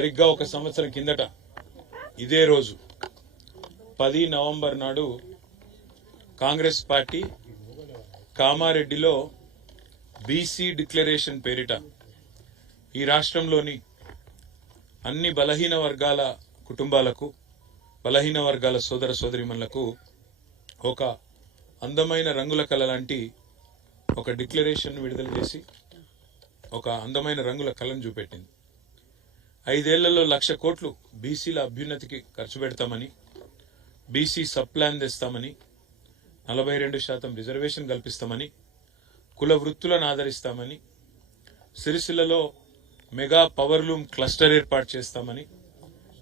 సరిగ్గా ఒక సంవత్సరం కిందట ఇదే రోజు 10 నవంబర్ నాడు కాంగ్రెస్ పార్టీ కామారెడ్డిలో బీసీ డిక్లరేషన్ పేరిట ఈ రాష్ట్రంలోని అన్ని బలహీన వర్గాల కుటుంబాలకు బలహీన వర్గాల సోదర సోదరీమణులకు ఒక అందమైన రంగుల కళ లాంటి ఒక డిక్లరేషన్ విడుదల చేసి ఒక అందమైన రంగుల కళను చూపెట్టింది. 5 ఏళ్లలో 1,00,000 కోట్లు బీసీల అభ్యున్నతికి ఖర్చు పెడతామని, బీసీ సబ్ ప్లాన్ తెస్తామని, 42% రిజర్వేషన్ కల్పిస్తామని, కుల వృత్తులను ఆదరిస్తామని, సిరిసిల్లలో మెగా పవర్లూమ్ క్లస్టర్ ఏర్పాటు చేస్తామని,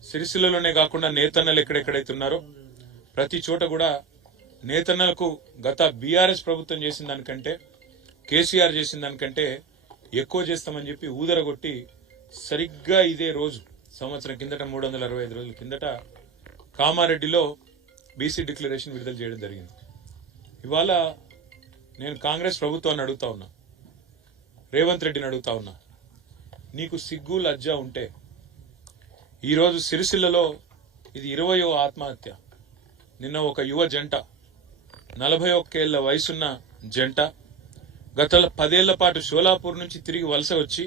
సిరిసిల్లలోనే కాకుండా నేతన్నలు ఎక్కడెక్కడైతే ఉన్నారో ప్రతి చోట కూడా నేతన్నలకు గత బీఆర్ఎస్ ప్రభుత్వం చేసిన దానికంటే, కేసీఆర్ చేసిన దానికంటే ఎక్కువ చేస్తామని చెప్పి ఊదరగొట్టి సరిగ్గా ఇదే రోజు సంవత్సరం కిందట 365 రోజుల కిందట కామారెడ్డిలో బీసీ డిక్లరేషన్ విడుదల చేయడం జరిగింది. ఇవాళ నేను కాంగ్రెస్ ప్రభుత్వాన్ని అడుగుతా ఉన్నా, రేవంత్ రెడ్డిని అడుగుతా ఉన్నా, నీకు సిగ్గు లజ్జ ఉంటే ఈరోజు సిరిసిల్లలో ఇది 20వ ఆత్మహత్య. నిన్న ఒక యువ జంట 41 ఏళ్ల వయసున్న జంట గత 10 ఏళ్ల పాటు షోలాపూర్ నుంచి తిరిగి వలస వచ్చి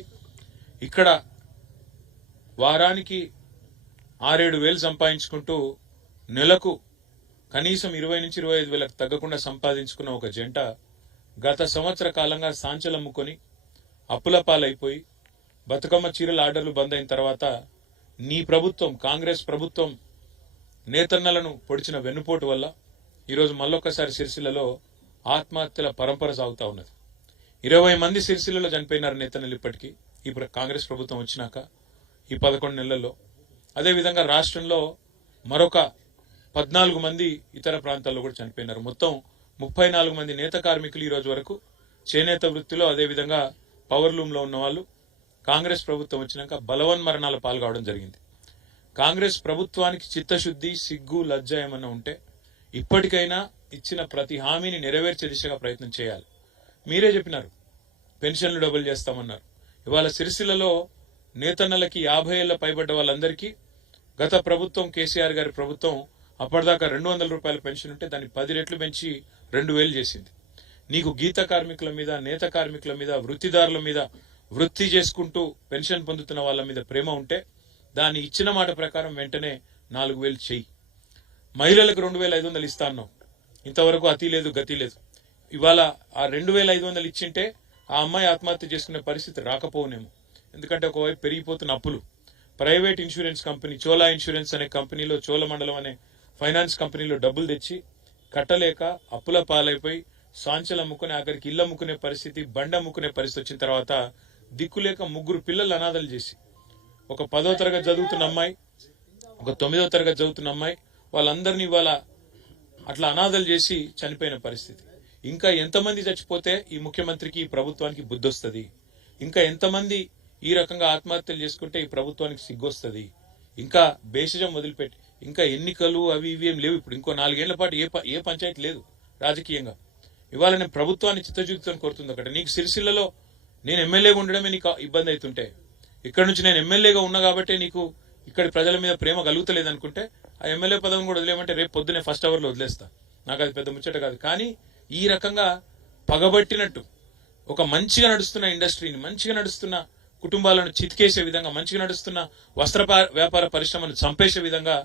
ఇక్కడ వారానికి 6-7 వేలు సంపాదించుకుంటూ నెలకు కనీసం 20 నుంచి 25 వేలకు తగ్గకుండా సంపాదించుకున్న ఒక జంట గత సంవత్సర కాలంగా సాంచలమ్ముకొని అప్పుల పాలైపోయి బతుకమ్మ చీరల ఆర్డర్లు బంద్ అయిన తర్వాత నీ ప్రభుత్వం కాంగ్రెస్ ప్రభుత్వం నేతన్నలను పొడిచిన వెన్నుపోటు వల్ల ఈరోజు మళ్ళొక్కసారి సిరిసిల్లలో ఆత్మహత్యల పరంపర సాగుతా ఉన్నది. 20 మంది సిరిసిల్లలో చనిపోయినారు నేతన్నలు ఇప్పటికీ ఈ కాంగ్రెస్ ప్రభుత్వం వచ్చినాక ఈ 11 నెలల్లో. అదేవిధంగా రాష్ట్రంలో మరొక 14 మంది ఇతర ప్రాంతాల్లో కూడా చనిపోయినారు. మొత్తం 34 మంది నేత కార్మికులు ఈ రోజు వరకు చేనేత వృత్తిలో అదేవిధంగా పవర్లూమ్లో ఉన్న వాళ్ళు కాంగ్రెస్ ప్రభుత్వం వచ్చినాక బలవన్మరణాల పాల్గొవడం జరిగింది. కాంగ్రెస్ ప్రభుత్వానికి చిత్తశుద్ధి, సిగ్గు, లజ్జ ఏమన్నా ఉంటే ఇప్పటికైనా ఇచ్చిన ప్రతి హామీని నెరవేర్చే దిశగా ప్రయత్నం చేయాలి. మీరే చెప్పినారు పెన్షన్లు డబుల్ చేస్తామన్నారు. ఇవాళ సిరిసిల్లలో నేతన్నలకి 50 ఏళ్ల పైబడ్డ వాళ్ళందరికీ గత ప్రభుత్వం కేసీఆర్ గారి ప్రభుత్వం అప్పటిదాకా 200 రూపాయల పెన్షన్ ఉంటే దాన్ని 10 రెట్లు పెంచి 2,000 చేసింది. నీకు గీత కార్మికుల మీద, నేత కార్మికుల మీద, వృత్తిదారుల మీద, వృత్తి చేసుకుంటూ పెన్షన్ పొందుతున్న వాళ్ళ మీద ప్రేమ ఉంటే దాన్ని ఇచ్చిన మాట ప్రకారం వెంటనే 4,000 చెయ్యి. మహిళలకు 2,500 ఇస్తా అన్నావు. ఇంతవరకు అతి లేదు గతి లేదు. ఇవాళ ఆ 2,500 ఇచ్చింటే ఆ అమ్మాయి ఆత్మహత్య చేసుకునే పరిస్థితి రాకపోనేమో. ఎందుకంటే ఒకవైపు పెరిగిపోతున్న అప్పులు, private insurance company Chola insurance అనే కంపెనీలో, చోళమండలం అనే ఫైనాన్స్ కంపెనీలో డబ్బులు తెచ్చి కట్టలేక అప్పుల పాలైపోయి సాంచలు అమ్ముకునే ఆఖరికి ఇల్లు అమ్ముకునే పరిస్థితి, బండి అమ్ముకునే పరిస్థితి వచ్చిన తర్వాత దిక్కులేక 3 పిల్లలు అనాథలు చేసి ఒక 10వ తరగతి చదువుతున్న అమ్మాయి, ఒక 9వ తరగతి చదువుతున్న అమ్మాయి వాళ్ళందరినీ ఇవాళ అట్లా అనాథలు చేసి చనిపోయిన పరిస్థితి. ఇంకా ఎంతమంది చచ్చిపోతే ఈ ముఖ్యమంత్రికి, ఈ ప్రభుత్వానికి బుద్ధి వస్తుంది? ఇంకా ఎంతమంది ఈ రకంగా ఆత్మహత్యలు చేసుకుంటే ఈ ప్రభుత్వానికి సిగ్గొస్తుంది? ఇంకా భేషజం వదిలిపెట్టి ఇంకా ఎన్నికలు అవి ఇవి ఏం లేవు. ఇప్పుడు ఇంకో 4 ఏళ్ల పాటు ఏ పంచాయతీ లేదు రాజకీయంగా. ఇవాళ నేను ప్రభుత్వాన్ని చిత్తశుద్ధితో కోరుతుంది ఒకటి, నీకు సిరిసిల్లలో నేను ఎమ్మెల్యేగా ఉండడమే నీకు ఇబ్బంది అవుతుంటే, ఇక్కడ నుంచి నేను ఎమ్మెల్యేగా ఉన్నా కాబట్టి నీకు ఇక్కడి ప్రజల మీద ప్రేమ కలుగుతలేదు అనుకుంటే ఆ ఎమ్మెల్యే పదవిని కూడా వదిలేమంటే రేపు పొద్దునే ఫస్ట్ అవర్లో వదిలేస్తా. నాకు అది పెద్ద ముచ్చట కాదు. కానీ ఈ రకంగా పగబట్టినట్టు ఒక మంచిగా నడుస్తున్న ఇండస్ట్రీని, మంచిగా నడుస్తున్న కుటుంబాలను చితికేసే విధంగా, మంచిగా నడుస్తున్న వస్త్ర వ్యాపార పరిశ్రమను చంపేసే విధంగా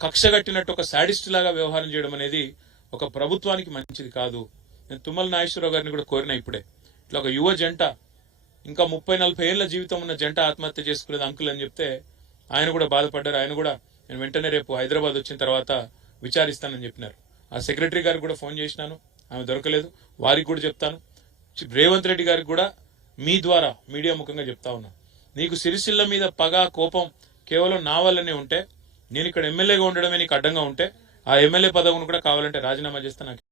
కక్షగట్టినట్టు ఒక శాడిస్ట్ లాగా వ్యవహారం చేయడం అనేది ఒక ప్రభుత్వానికి మంచిది కాదు. నేను తుమ్మల నాగేశ్వరరావు గారిని కూడా కోరిన ఇప్పుడే, ఇట్లా ఒక యువ జంట ఇంకా 30-40 ఏళ్ల జీవితం ఉన్న జంట ఆత్మహత్య చేసుకునేది అంకుల్ అని చెప్తే ఆయన కూడా బాధపడ్డారు. ఆయన కూడా నేను వెంటనే రేపు హైదరాబాద్ వచ్చిన తర్వాత విచారిస్తానని చెప్పినారు. ఆ సెక్రటరీ గారికి కూడా ఫోన్ చేసినాను, ఆమె దొరకలేదు. వారికి కూడా చెప్తాను. రేవంత్ రెడ్డి గారికి కూడా మీ ద్వారా మీడియా ముఖంగా చెప్తా ఉన్నా, నీకు సిరిసిల్ల మీద పగ, కోపం కేవలం నా వల్లనే ఉంటే, నేను ఇక్కడ ఎమ్మెల్యేగా ఉండడమే నీకు అడ్డంగా ఉంటే ఆ ఎమ్మెల్యే పదవిని కూడా కావాలంటే రాజీనామా చేస్తా. నాకు